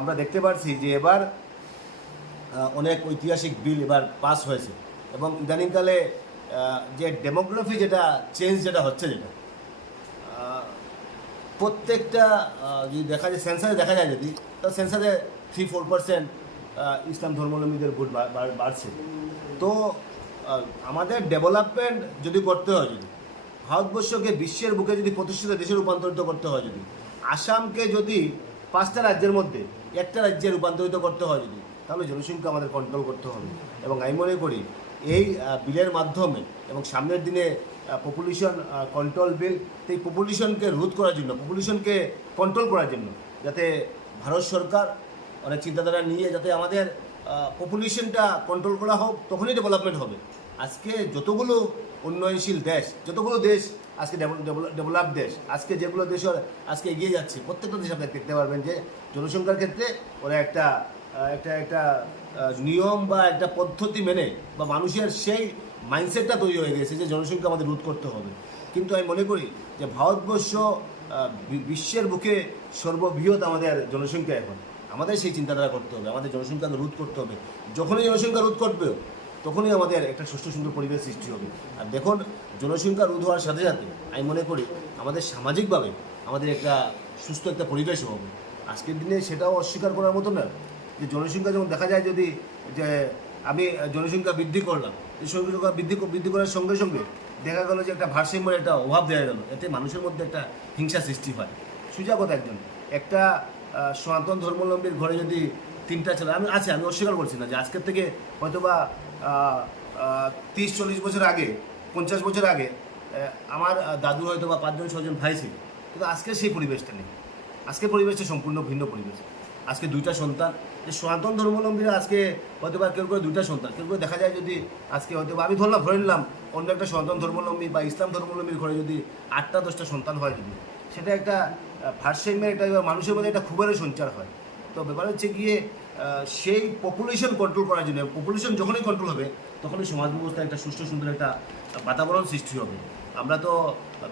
আমরা দেখতে পাচ্ছি যে এবার অনেক ঐতিহাসিক বিল এবার পাস হয়েছে এবং ইদানিংকালে যে ডেমোগ্রাফি যেটা চেঞ্জ যেটা হচ্ছে যেটা প্রত্যেকটা যদি দেখা যায় সেন্সারে দেখা যায় যদি তো সেন্সারে 3-4% ইসলাম ধর্মাবলম্বীদের ভোট বাড়ছে। তো আমাদের ডেভেলপমেন্ট যদি করতে হয়, যদি ভারতবর্ষকে বিশ্বের বুকে যদি প্রতিষ্ঠিত দেশে রূপান্তরিত করতে হয়, যদি আসামকে যদি 5টা রাজ্যের মধ্যে একটা রাজ্যে রূপান্তরিত করতে হয় যদি, তাহলে জনসংখ্যা আমাদের কন্ট্রোল করতে হবে। এবং আমি মনে করি এই বিলের মাধ্যমে এবং সামনের দিনে পপুলেশন কন্ট্রোল বিল, এই পপুলেশনকে রোধ করার জন্য, পপুলেশনকে কন্ট্রোল করার জন্য যাতে ভারত সরকার অনেক চিন্তাধারা নিয়ে যাতে আমাদের পপুলেশনটা কন্ট্রোল করা হোক, তখনই ডেভেলপমেন্ট হবে। আজকে যতগুলো উন্নয়নশীল দেশ, যতগুলো দেশ আজকে ডেভেলপ দেশ, আজকে যেগুলো দেশ আজকে এগিয়ে যাচ্ছে, প্রত্যেকটা দেশ আপনি দেখতে পারবেন যে জনসংখ্যার ক্ষেত্রে ওরা একটা নিয়ম বা একটা পদ্ধতি মেনে বা মানুষের সেই মাইন্ডসেটটা তৈরি হয়ে গেছে যে জনসংখ্যা আমাদের রোধ করতে হবে। কিন্তু আমি মনে করি যে ভারতবর্ষ বিশ্বের বুকে সর্ববৃহৎ আমাদের জনসংখ্যা, এখন আমাদের সেই চিন্তাধারা করতে হবে, আমাদের জনসংখ্যাকে রোধ করতে হবে। যখনই জনসংখ্যা রোধ করবে তখনই আমাদের একটা সুষ্ঠু সুন্দর পরিবেশ সৃষ্টি হবে। আর দেখুন, জনসংখ্যা রোধ হওয়ার সাথে সাথে আমি মনে করি আমাদের সামাজিকভাবে আমাদের একটা সুস্থ একটা পরিবেশও হবে। আজকের দিনে সেটাও অস্বীকার করার মতো না যে জনসংখ্যা যখন দেখা যায় যদি যে আমি জনসংখ্যা বৃদ্ধি করলাম, এই জনসংখ্যা বৃদ্ধি করার সঙ্গে সঙ্গে দেখা গেল যে একটা ভারসাম্যের একটা অভাব দেখা গেল, এতে মানুষের মধ্যে একটা হিংসা সৃষ্টি হয়। সোজা কথা, একটা সনাতন ধর্মাবলম্বীর ঘরে যদি 3টা ছেলে আমি অস্বীকার করছি না যে আজকের থেকে হয়তোবা 30-40 বছর আগে, 50 বছর আগে আমার দাদু হয়তো বা 5জন-6জন ভাই ছিল, কিন্তু আজকে সেই পরিবেশটা নেই। আজকে পরিবেশটা সম্পূর্ণ ভিন্ন পরিবেশ। আজকে 2টা সন্তান, যে সনাতন ধর্মাবলম্বীরা আজকে হয়তো বা কেউ করে 2টা সন্তান, কেউ করে দেখা যায় যদি আজকে হয়তো বা আমি ধরে নিলাম অন্য একটা সনাতন ধর্মাবলম্বী বা ইসলাম ধর্মাবলম্বীর ঘরে যদি 8টা-10টা সন্তান হয়, যদি সেটা একটা ভারসাম্যের একটা মানুষের মধ্যে একটা ক্ষোভের সঞ্চার হয়। তো ব্যাপার হচ্ছে গিয়ে সেই পপুলেশন কন্ট্রোল করার জন্য, পপুলেশন যখনই কন্ট্রোল হবে তখনই সমাজ ব্যবস্থায় একটা সুষ্ঠু সুন্দর একটা বাতাবরণ সৃষ্টি হবে। আমরা তো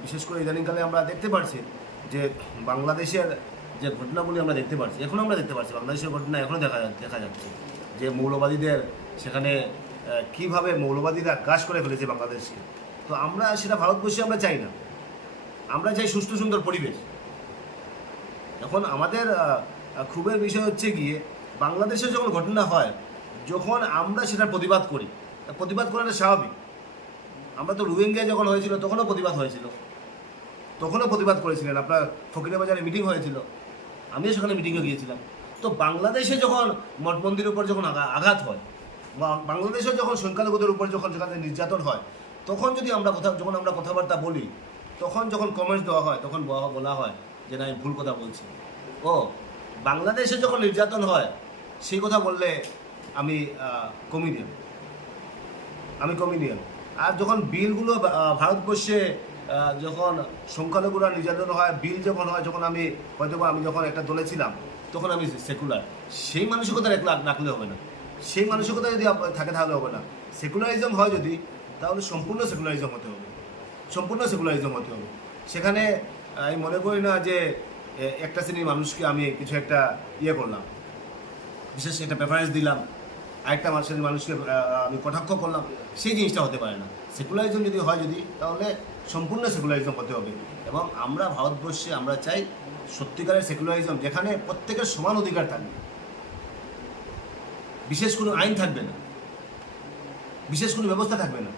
বিশেষ করে ইদানিংকালে আমরা দেখতে পাচ্ছি যে বাংলাদেশের যে ঘটনাগুলি আমরা দেখতে পাচ্ছি, এখনও আমরা দেখতে পাচ্ছি বাংলাদেশের ঘটনা এখনও দেখা যাচ্ছে যে মৌলবাদীদের সেখানে কীভাবে মৌলবাদীরা গ্রাস করে ফেলেছে বাংলাদেশকে। তো আমরা সেটা ভারতবর্ষে আমরা চাই না, আমরা চাই সুষ্ঠু সুন্দর পরিবেশ। এখন আমাদের ক্ষোভের বিষয় হচ্ছে গিয়ে বাংলাদেশে যখন ঘটনা হয়, যখন আমরা সেটার প্রতিবাদ করি, প্রতিবাদ করাটা স্বাভাবিক। আমরা তো রোহিঙ্গা যখন হয়েছিল তখনও প্রতিবাদ হয়েছিল, তখনও প্রতিবাদ করেছিলেন। আপনার ফকিরাবাজারে মিটিং হয়েছিল, আমিও সেখানে মিটিংয়ে গিয়েছিলাম। তো বাংলাদেশে যখন মঠ মন্দিরের উপর যখন আঘাত হয়, বা বাংলাদেশে যখন সংখ্যালঘুদের উপর যখন সেখানে নির্যাতন হয়, তখন যদি আমরা যখন আমরা কথাবার্তা বলি, তখন যখন কমেন্টস দেওয়া হয়, তখন বলা হয় যে না, আমি ভুল কথা বলছি। ও বাংলাদেশে যখন নির্যাতন হয় সেই কথা বললে আমি কমিডিয়ান। আর যখন বিলগুলো ভারতবর্ষে যখন সংখ্যালঘুরা নির্যাতন হয়, বিল যখন হয়, যখন আমি যখন একটা দলে ছিলাম, তখন আমি সেকুলার। সেই মানসিকতা রাখলে হবে না, সেই মানসিকতা যদি থাকে তাহলে হবে না। সেকুলারিজম হয় যদি, তাহলে সম্পূর্ণ সেকুলারিজম হতে হবে। সেখানে আমি মনে করি না যে একটা শ্রেণীর মানুষকে আমি কিছু একটা করলাম, বিশেষ একটা প্রেফারেন্স দিলাম, আরেকটা শ্রেণীর মানুষকে আমি কটাক্ষ করলাম, সেই জিনিসটা হতে পারে না। সেকুলারিজম যদি হয় তাহলে সম্পূর্ণ সেকুলারিজম হতে হবে। এবং আমরা ভারতবর্ষে আমরা চাই সত্যিকারের সেকুলারিজম, যেখানে প্রত্যেকের সমান অধিকার থাকবে, বিশেষ কোনো আইন থাকবে না, বিশেষ কোনো ব্যবস্থা থাকবে না।